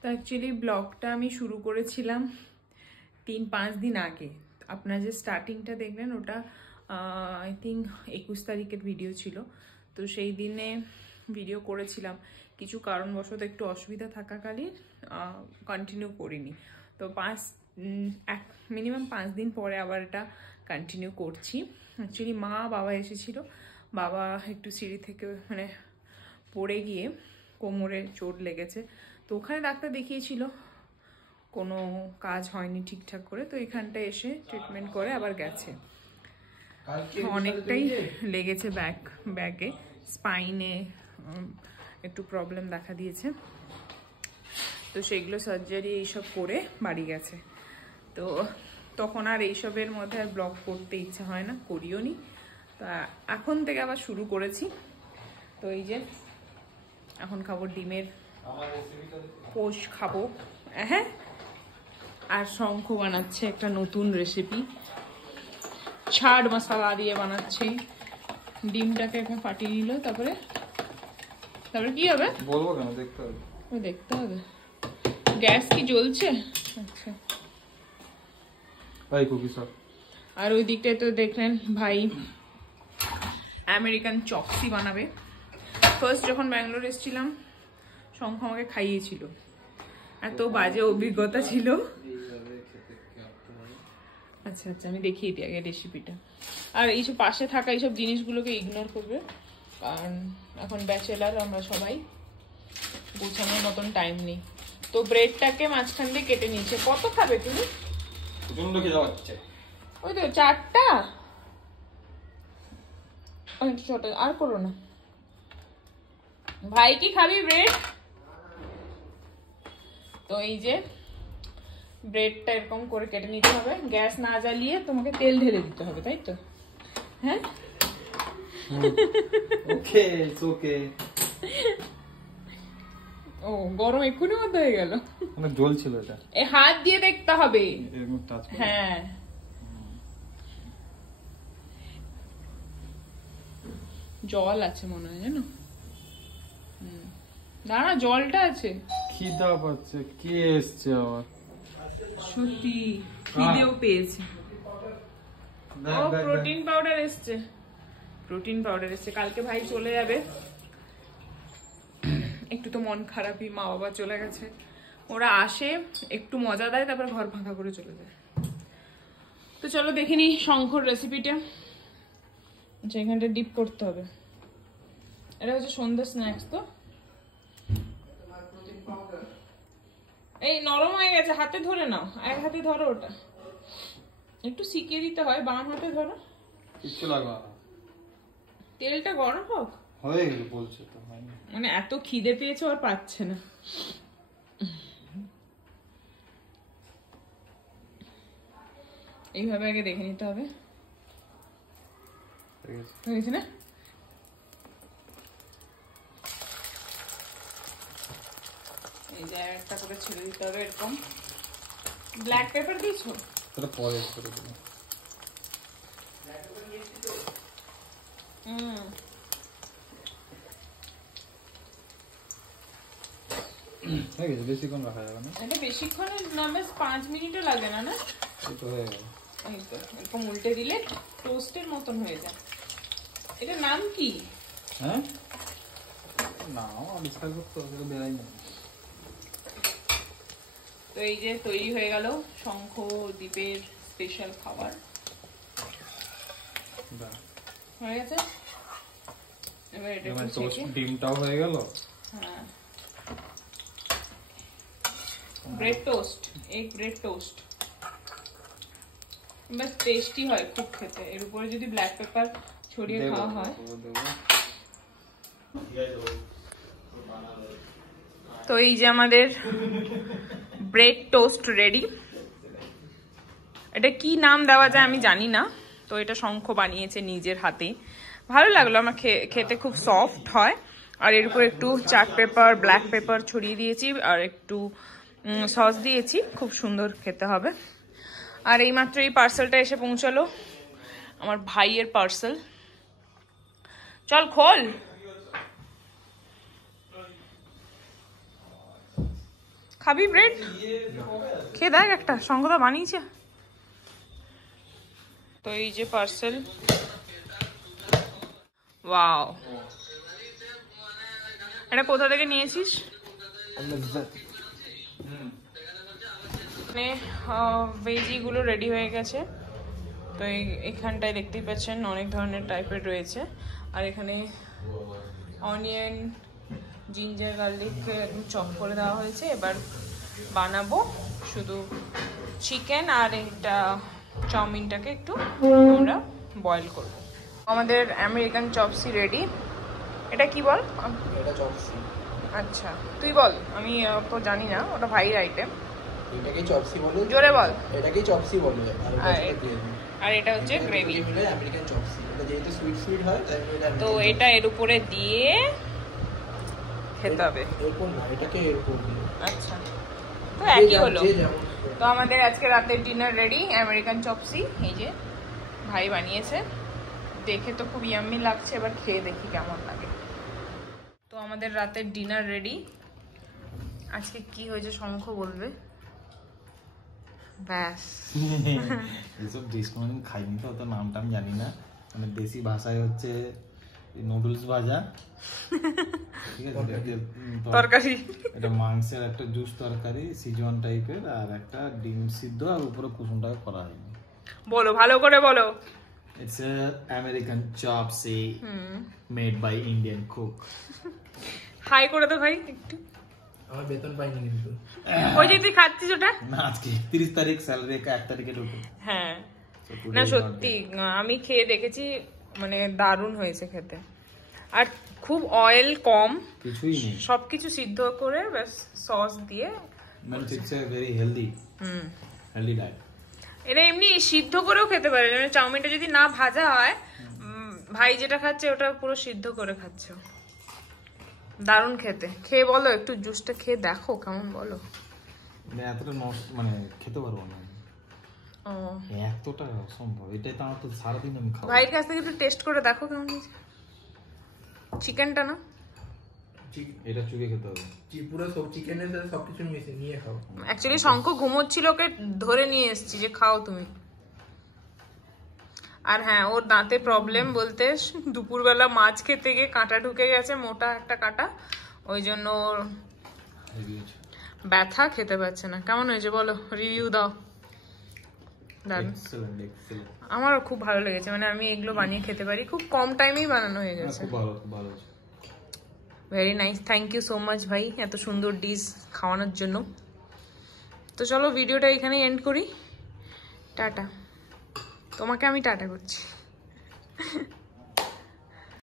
তো অ্যাকচুয়ালি ব্লগটা আমি শুরু করেছিলাম 3-5 দিন আগে। আপনার যে স্টার্টিংটা দেখলেন ওটা আই থিঙ্ক 21 তারিখের ভিডিও ছিল। তো সেই দিনে ভিডিও করেছিলাম, কিছু কারণবশত একটু অসুবিধা থাকাকালীন কন্টিনিউ করিনি। তো মিনিমাম 5 দিন পরে আবার এটা কন্টিনিউ করছি। অ্যাকচুয়ালি মা বাবা এসেছিল, বাবা একটু সিঁড়ি থেকে মানে পড়ে গিয়ে কোমরে চোট লেগেছে, তো ওখানে ডাক্তার দেখিয়েছিল, কোনো কাজ হয়নি ঠিকঠাক করে। তো এখানটা এসে ট্রিটমেন্ট করে আবার গেছে। অনেকটাই লেগেছে ব্যাকে, স্পাইনে একটু প্রবলেম দেখা দিয়েছে। তো সেগুলো সার্জারি এইসব করে বাড়ি গেছে। তো তখন আর এইসবের মধ্যে আর ব্লগ করতে ইচ্ছা হয় না, করিও নি। তা এখন থেকে আবার শুরু করেছি। তো এই যে এখন খাবো ডিমের পোষ খাবো, হ্যাঁ। আর শঙ্খ বানাচ্ছে একটা নতুন রেসিপি, ছাড় মশলা দিয়ে বানাচ্ছি। ডিমটাকে এখন ফাটিয়ে নিল, তারপরে কি হবে বলবো কেন, দেখতে হবে। দেখতে হবে। গ্যাস কি জ্বলছে? আচ্ছা ভাই কুকি সব। আর ওই দিকটায় তো দেখলেন ভাই আমেরিকান চপসি বানাবে। ফার্স্ট যখন ব্যাঙ্গালোর এসেছিলাম শঙ্খ আমাকে খাইয়েছিল, এত বাজে অভিজ্ঞতা ছিল। আচ্ছা আচ্ছা, আমি দেখিয়ে দিই আগে রেসিপিটা। আর এইসব পাশে থাকা এইসব জিনিসগুলোকে ইগনোর করবে, কারণ এখন ব্যাচেলার আমরা সবাই, গোছানোর মতন টাইম নেই। তো ব্রেডটাকে মাঝখান দিয়ে কেটে নিয়েছে। কত খাবে তুমি? প্রচন্ড খিদা পাচ্ছে। ওই তো 4টা, ছোট আর করো না। ভাই কি খাবি ব্রেড? তো এই যে ব্রেডটা এরকম করে কেটে নিতে হবে, গ্যাস না জ্বালিয়ে তোমাকে তেল ঢেলে দিতে হবে, তাই তো? হ্যাঁ ওকে ওকে। ও গরম এক্ষুনি মধ্যে হয়ে গেল, অনেক জল ছিল এটা। এই হাত দিয়ে দেখতে হবে। হ্যাঁ জল আছে মনে হয়, জানো? না জলটা আছে। খিদা পাচ্ছে, কে এসছে আবার? সত্যি খিদেও পেয়েছে। ও প্রোটিন পাউডার এসছে, প্রোটিন পাউডার এসছে। কালকে ভাই চলে যাবে, একটু তো মন খারাপই, মা বাবা চলে গেছে। ওরা আসে একটু মজা দেয়, তারপর ঘর ফাঁকা করে চলে যায়। তো চলো দেখে নি শঙ্কর রেসিপিটা। আচ্ছা এখানটা ডিপ করতে হবে। এটা হচ্ছে সন্ধ্যা স্ন্যাক্স। তো এই নরম হয়ে গেছে, হাতে ধরে নাও, এক হাতে ধরো, ওটা একটু শিখিয়ে দিতে হয়, বাম হাতে ধরো। কিছু লাগবে না, তেলটা গরম হোক। হয়ে গেল বলছে তো, হয়নি। মানে এত খিদে পেয়েছে আর পাচ্ছে না। এইভাবে আগে দেখে নিতে হবে, হয়ে গেছে না? এই যে একটা করে ছেড়ে দিতে হবে এরকম। ব্ল্যাক পেপার দিয়েছো? সেটা পরে করে দেব। হয়ে গেছে, বেশিক্ষণ রাখা যাবে না। এটা বেশিক্ষণের না, বেশ 5 মিনিটও লাগে না। না এই তো হয়ে গেল। এই তো এরকম উল্টে দিলে টোস্টের মতন হয়ে যায়। এটার নাম কি? হ্যাঁ না আবিষ্কার করতে হবে, বেড়াই না। তো এই যে তৈরি হয়ে গেল শঙ্খ দ্বীপের স্পেশাল খাবার, হয়ে গেছে। এবার এটা ডিমটাও হয়ে গেল। হ্যাঁ bread toast, egg bread toast, বেশ টেস্টি হয় খুব খেতে। এর উপরে যদি ব্ল্যাক পেপার ছড়িয়ে খাওয়া হয়। তো এই যে আমাদের ব্রেড টোস্ট রেডি। এটা কি নাম দেওয়া যায় আমি জানি না। তো এটা শঙ্খ বানিয়েছে নিজের হাতে, ভালো লাগলো আমার খেতে, খুব সফট হয়। আর এর উপর একটু চাট পেপার, ব্ল্যাক পেপার ছড়িয়ে দিয়েছি, আর একটু সস দিয়েছি, খুব সুন্দর খেতে হবে। আর এইমাত্র এই পার্সেলটা এসে পৌঁছালো, আমার ভাইয়ের পার্সেল। চল খোল। খাবি ব্রেড? খেয়ে দেখ একটা, সঙ্গদা বানিয়েছে। তো এই যে পার্সেল। ওয়াও, এটা কোথা থেকে নিয়েছিস? মানে ভেজিগুলো রেডি হয়ে গেছে। তো এখানটায় দেখতেই পাচ্ছেন অনেক ধরনের টাইপের রয়েছে। আর এখানে অনিয়ন, জিঞ্জার, গার্লিক চপ করে দেওয়া হয়েছে। এবার বানাবো শুধু চিকেন, আর এটা চাউমিনটাকে একটু আমরা বয়েল করব। আমাদের আমেরিকান চপসি রেডি। এটা কি বল? এটা চপসি। আচ্ছা তুই বল, আমি তো জানি না, ওটা ভাইয়ের আইটেম। এটাকে চপসি বলে। জোরে বল। এটাকে চপসি বলে। আর এটা হচ্ছে গ্রেভি। American chop suey. এটা যেহেতু সুইট সুইট হয় তাই এটা। তো এটা এর উপরে দিয়ে খেতে হবে। এরপর না, এটাকে এরপর দিয়ে। আচ্ছা, তো একই হলো। তো আমাদের আজকে রাতের ডিনার রেডি, আমেরিকান চপসি। এই যে ভাই বানিয়েছে, দেখে তো খুব ইয়াম্মি লাগছে। এবার খেয়ে দেখি কেমন লাগে। তো আমাদের রাতের ডিনার রেডি। আজকে কি হয়েছে শঙ্খ বলবে। ব্যাস। এসব ডিশ কোনোদিন খাইনি, তো অত নামটা আমি জানি না। মানে দেশি ভাষায় হচ্ছে নুডলস ভাজা, ঠিক আছে, তরকারি। এটা মাংসের একটা জুস তরকারি সিজওয়ান টাইপের, আর একটা ডিম সিদ্ধ, আর উপরে কুসুমটাকে করা হয়নি। বলো ভালো করে বলো। It's a American chopsy made by Indian cook. Hi করে দে ভাই একটু। আমার বেতন পাইনি কিন্তু। ওই যে তুই খাচ্ছিস ওটা? না, আজকে 30 তারিখ স্যালারি, 1 তারিখে ঢুকে। হ্যাঁ না সত্যি আমি খেয়ে দেখেছি, মানে দারুণ হয়েছে খেতে। আর খুব অয়েল কম, কিছুই নেই, সবকিছু সিদ্ধ করে ব্যাস সস দিয়ে। মানে it's a very healthy diet. এটা এমনি সিদ্ধ করেও খেতে পারে, মানে চাউমিনটা যদি না ভাজা হয়, ভাই যেটা খাচ্ছে ওটা পুরো সিদ্ধ করে খাচ্ছে। দারুণ খেতে। খেয়ে বলো একটু, জুসটা খেয়ে দেখো কেমন, বলো। এতটা মানে খেতে পারবো না, ও এতটা অসম্ভব। এটাই তো আমার তো সারাদিন আমি খাবো। ভাইয়ের কাছ থেকে একটু টেস্ট করে দেখো কেমন হয়েছে। চিকেনটা না, এটা চুকে খেতে হবে। পুরো সব চিকেনের সাথে সবকিছু মিশিয়ে নিয়ে খাও। অ্যাকচুয়ালি শঙ্খ ঘুমোচ্ছিল, ওকে ধরে নিয়ে এসেছি যে খাও তুমি। আর হ্যাঁ, ওর দাঁতে প্রবলেম বলতে দুপুরবেলা মাছ খেতে গিয়ে কাঁটা ঢুকে গেছে, মোটা একটা কাঁটা, ওই জন্য ওর ব্যথা, খেতে পারছে না। কেমন হয়েছে বলো, রিভিউ দাও। দারুণ, আমার খুব ভালো লেগেছে। মানে আমি এগুলো বানিয়ে খেতে পারি, খুব কম টাইমেই বানানো হয়ে গেছে। Very nice, thank you so much ভাই এত সুন্দর ডিশ খাওয়ানোর জন্য। তো চলো ভিডিওটা এখানেই এন্ড করি। টাটা। তোমাকে আমি টাটা করছি।